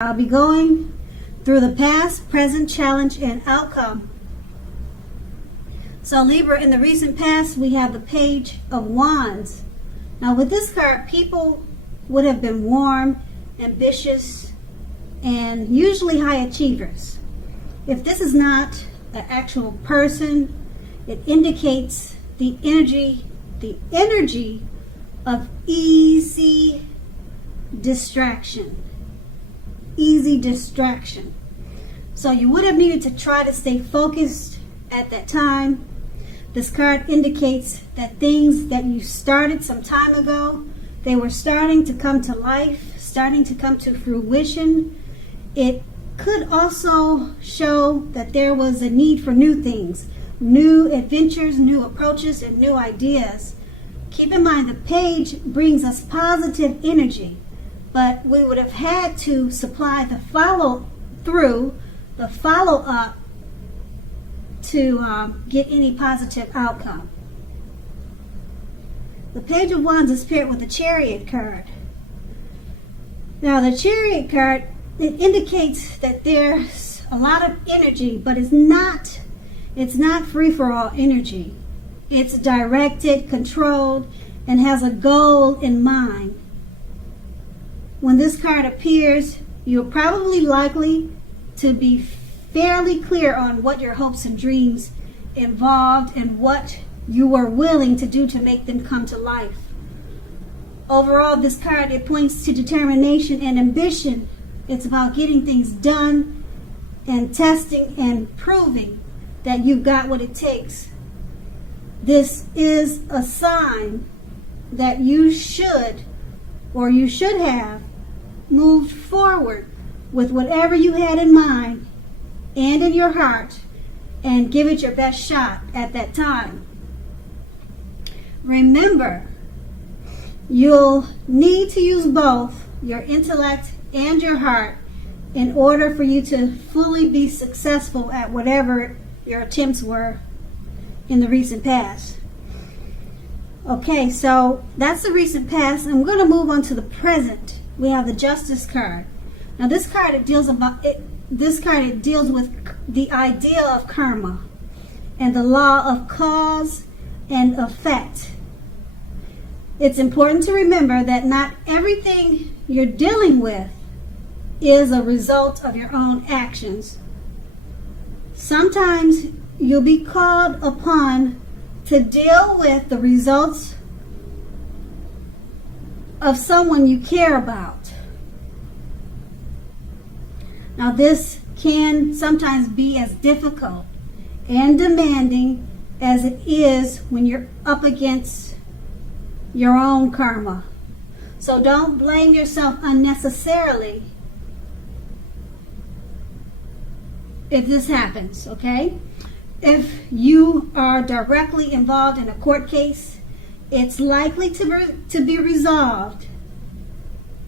I'll be going through the past, present, challenge, and outcome. So Libra, in the recent past, we have the Page of Wands. Now with this card, people would have been warm, ambitious, and usually high achievers. If this is not an actual person, it indicates the energy of easy distraction. Easy distraction. So you would have needed to try to stay focused at that time. This card indicates that things that you started some time ago, they were starting to come to life, starting to come to fruition. It could also show that there was a need for new things, new adventures, new approaches, and new ideas. Keep in mind, the page brings us positive energy, but we would have had to supply the follow-through, the follow-up to get any positive outcome. The Page of Wands is paired with the Chariot card. Now the Chariot card, it indicates that there's a lot of energy, but it's not free-for-all energy. It's directed, controlled, and has a goal in mind. When this card appears, you're probably likely to be fairly clear on what your hopes and dreams involved and what you were willing to do to make them come to life. Overall, this card, it points to determination and ambition. It's about getting things done and testing and proving that you've got what it takes. This is a sign that you should have moved forward with whatever you had in mind and in your heart and give it your best shot at that time. Remember, you'll need to use both your intellect and your heart in order for you to fully be successful at whatever your attempts were in the recent past. Okay, so that's the recent past, and we're going to move on to the present. We have the Justice card. Now this card, it deals with the idea of karma and the law of cause and effect. It's important to remember that not everything you're dealing with is a result of your own actions. Sometimes you'll be called upon to deal with the results of someone you care about. Now this can sometimes be as difficult and demanding as it is when you're up against your own karma. So don't blame yourself unnecessarily if this happens, okay? If you are directly involved in a court case, it's likely to be resolved,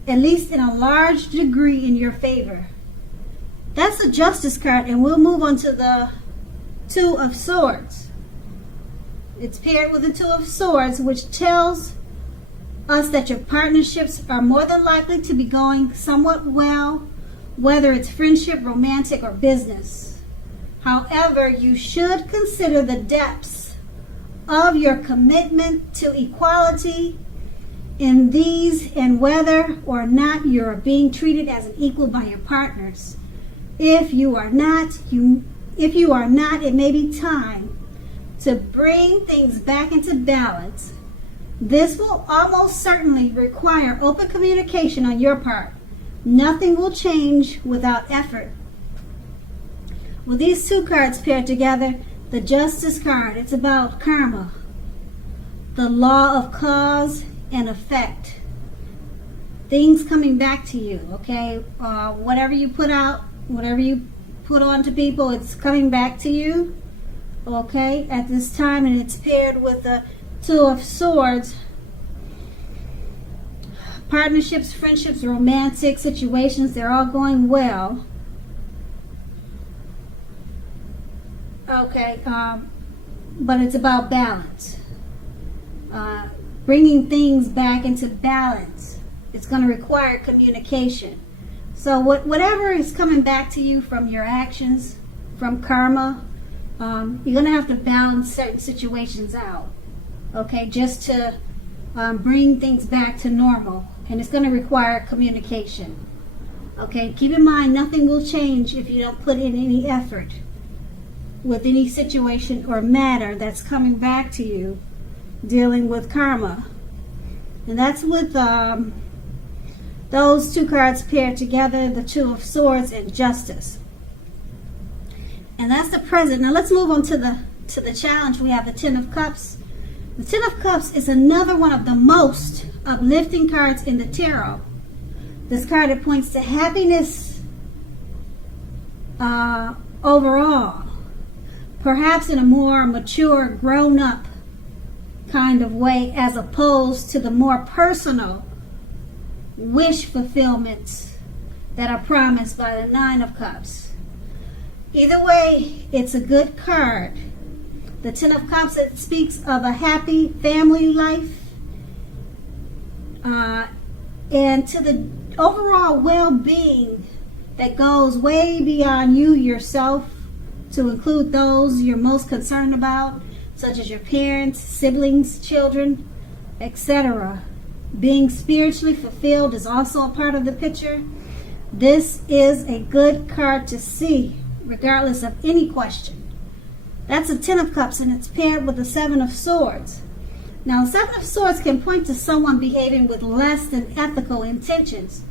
at least in a large degree, in your favor. That's the Justice card, and we'll move on to the Two of Swords. It's paired with the Two of Swords, which tells us that your partnerships are more than likely to be going somewhat well, whether it's friendship, romantic, or business. However, you should consider the depths of your commitment to equality in these and whether or not you're being treated as an equal by your partners. If you are not, it may be time to bring things back into balance. This will almost certainly require open communication on your part. Nothing will change without effort. With these two cards paired together, the Justice card, it's about karma, the law of cause and effect. Things coming back to you, okay? Whatever you put out, whatever you put on to people, it's coming back to you, okay, at this time, and it's paired with the Two of Swords. Partnerships, friendships, romantic situations, they're all going well. Okay, but it's about balance. Bringing things back into balance. It's going to require communication. So whatever is coming back to you from your actions, from karma, you're going to have to balance certain situations out, okay, just to bring things back to normal. And it's going to require communication. Okay, keep in mind, nothing will change if you don't put in any effort with any situation or matter that's coming back to you dealing with karma. And that's with those two cards paired together, the Two of Swords and Justice. And that's the present. Now let's move on to the challenge. We have the Ten of Cups. The Ten of Cups is another one of the most uplifting cards in the tarot. This card, it points to happiness overall, perhaps in a more mature, grown-up kind of way, as opposed to the more personal wish fulfillments that are promised by the Nine of Cups. Either way, it's a good card. The Ten of Cups, it speaks of a happy family life, and to the overall well-being that goes way beyond you yourself, to include those you're most concerned about, such as your parents, siblings, children, etc. Being spiritually fulfilled is also a part of the picture. This is a good card to see, regardless of any question. That's a Ten of Cups, and it's paired with the Seven of Swords. Now, the Seven of Swords can point to someone behaving with less than ethical intentions.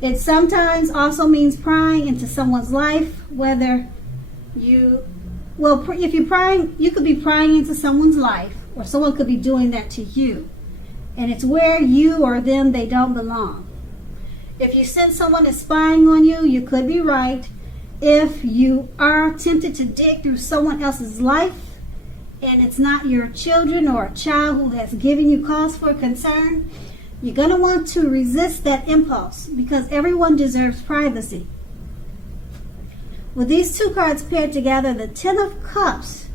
It sometimes also means prying into someone's life, whether if you're prying, you could be prying into someone's life, or someone could be doing that to you. And it's where you or them, they don't belong. If you sense someone is spying on you, you could be right. If you are tempted to dig through someone else's life, and it's not your children or a child who has given you cause for concern, you're going to want to resist that impulse, because everyone deserves privacy. With these two cards paired together, the Ten of Cups,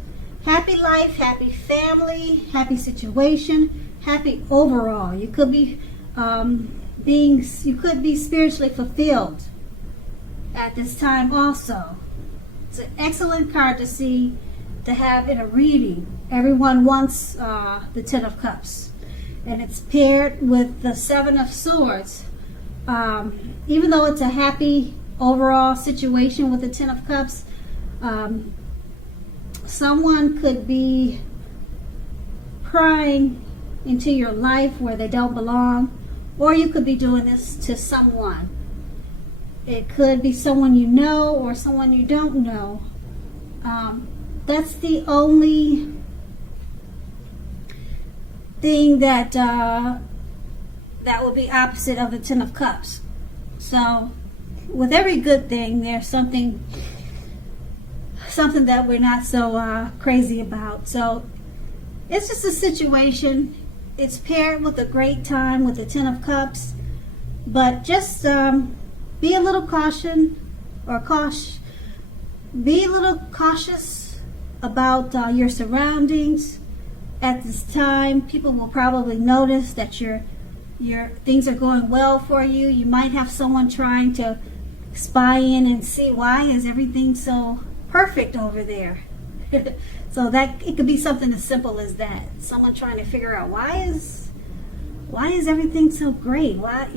happy life, happy family, happy situation, happy overall. You could be spiritually fulfilled at this time also. It's an excellent card to see, to have in a reading. Everyone wants the Ten of Cups. And it's paired with the Seven of Swords. Even though it's a happy overall situation with the Ten of Cups, someone could be prying into your life where they don't belong, or you could be doing this to someone. It could be someone you know or someone you don't know. That's the only thing that would be opposite of the Ten of Cups. So with every good thing, there's something that we're not so crazy about. So it's just a situation. It's paired with a great time with the Ten of Cups, but just be a little cautious about your surroundings at this time. People will probably notice that your things are going well for you. You might have someone trying to spy in and see, why is everything so perfect over there? So that it could be something as simple as that. Someone trying to figure out, why is everything so great? Why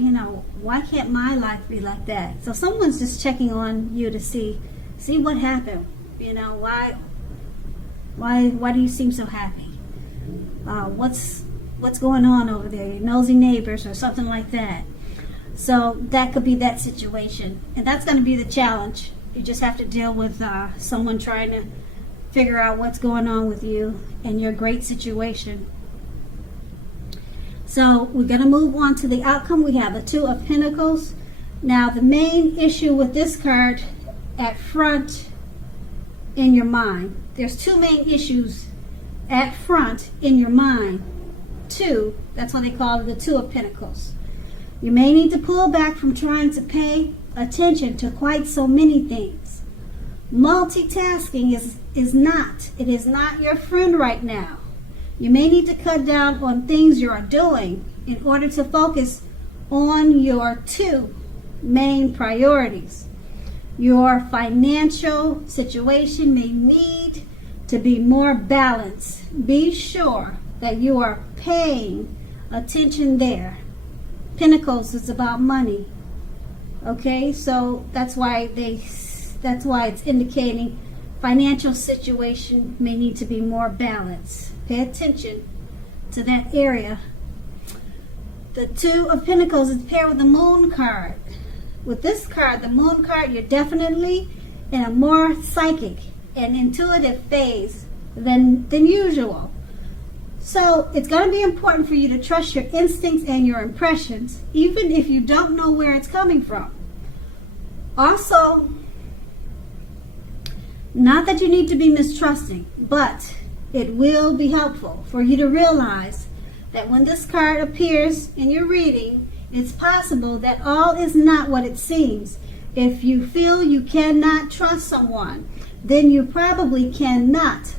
can't my life be like that? So someone's just checking on you to see what happened. Why do you seem so happy? What's going on over there? Your nosy neighbors or something like that. So that could be that situation, and that's going to be the challenge. You just have to deal with someone trying to figure out what's going on with you and your great situation. So we're going to move on to the outcome. We have the Two of Pentacles. Now, the main issue with this card at front in your mind, there's two main issues at front in your mind. Two, that's what they call it, the Two of Pentacles. You may need to pull back from trying to pay attention to quite so many things. Multitasking is not your friend right now. You may need to cut down on things you are doing in order to focus on your two main priorities. Your financial situation may need to be more balanced. Be sure that you are paying attention there. Pentacles is about money. Okay, so that's why it's indicating financial situation may need to be more balanced. Pay attention to that area. The Two of Pentacles is paired with the Moon card. With this card, the Moon card, you're definitely in a more psychic and intuitive phase than usual. So it's going to be important for you to trust your instincts and your impressions, even if you don't know where it's coming from. Also, not that you need to be mistrusting, but it will be helpful for you to realize that when this card appears in your reading, it's possible that all is not what it seems. If you feel you cannot trust someone, then you probably cannot.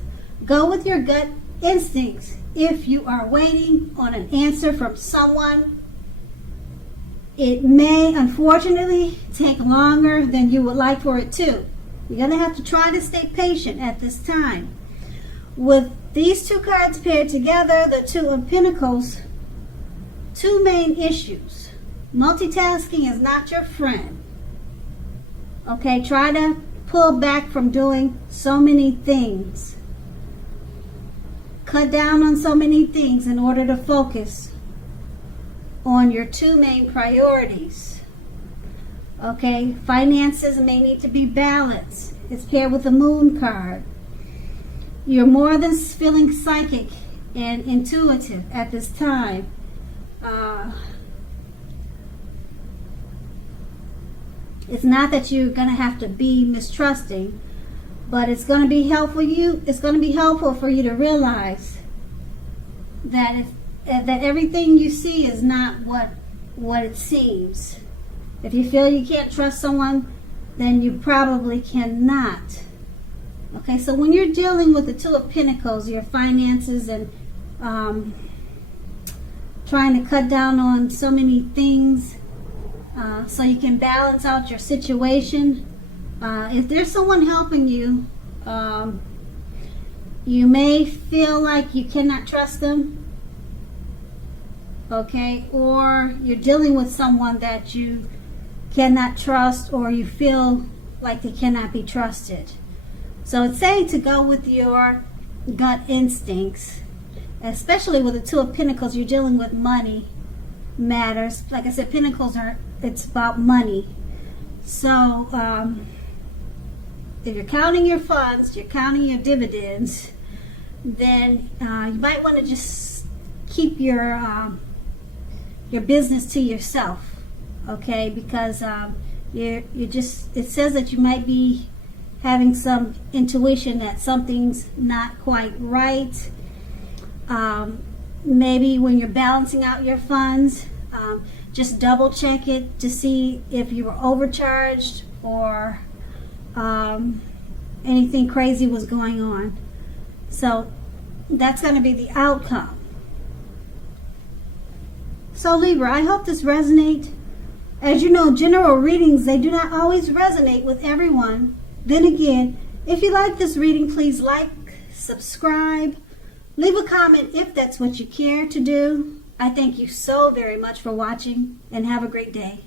Go with your gut instincts. If you are waiting on an answer from someone, it may unfortunately take longer than you would like for it to. You're going to have to try to stay patient at this time. With these two cards paired together, the Two of Pentacles, two main issues. Multitasking is not your friend. Okay, try to pull back from doing so many things. Cut down on so many things in order to focus on your two main priorities. Okay, finances may need to be balanced. It's paired with the Moon card. You're more than feeling psychic and intuitive at this time. It's not that you're going to have to be mistrusting, but it's going to be helpful for you to realize that that everything you see is not what it seems. If you feel you can't trust someone, then you probably cannot. Okay, so when you're dealing with the Two of Pentacles, your finances and trying to cut down on so many things so you can balance out your situation, if there's someone helping you, you may feel like you cannot trust them. Okay, or you're dealing with someone that you cannot trust, or you feel like they cannot be trusted. So it's saying to go with your gut instincts, especially with the Two of Pentacles. You're dealing with money matters. Like I said, Pentacles it's about money. So if you're counting your funds, you're counting your dividends, then you might want to just keep your business to yourself, okay? Because it says that you might be having some intuition that something's not quite right. Maybe when you're balancing out your funds, just double check it to see if you were overcharged or anything crazy was going on. So that's going to be the outcome. So Libra, I hope this resonates. As you know, general readings, they do not always resonate with everyone. Then again, if you like this reading, please like, subscribe, leave a comment if that's what you care to do. I thank you so very much for watching, and have a great day.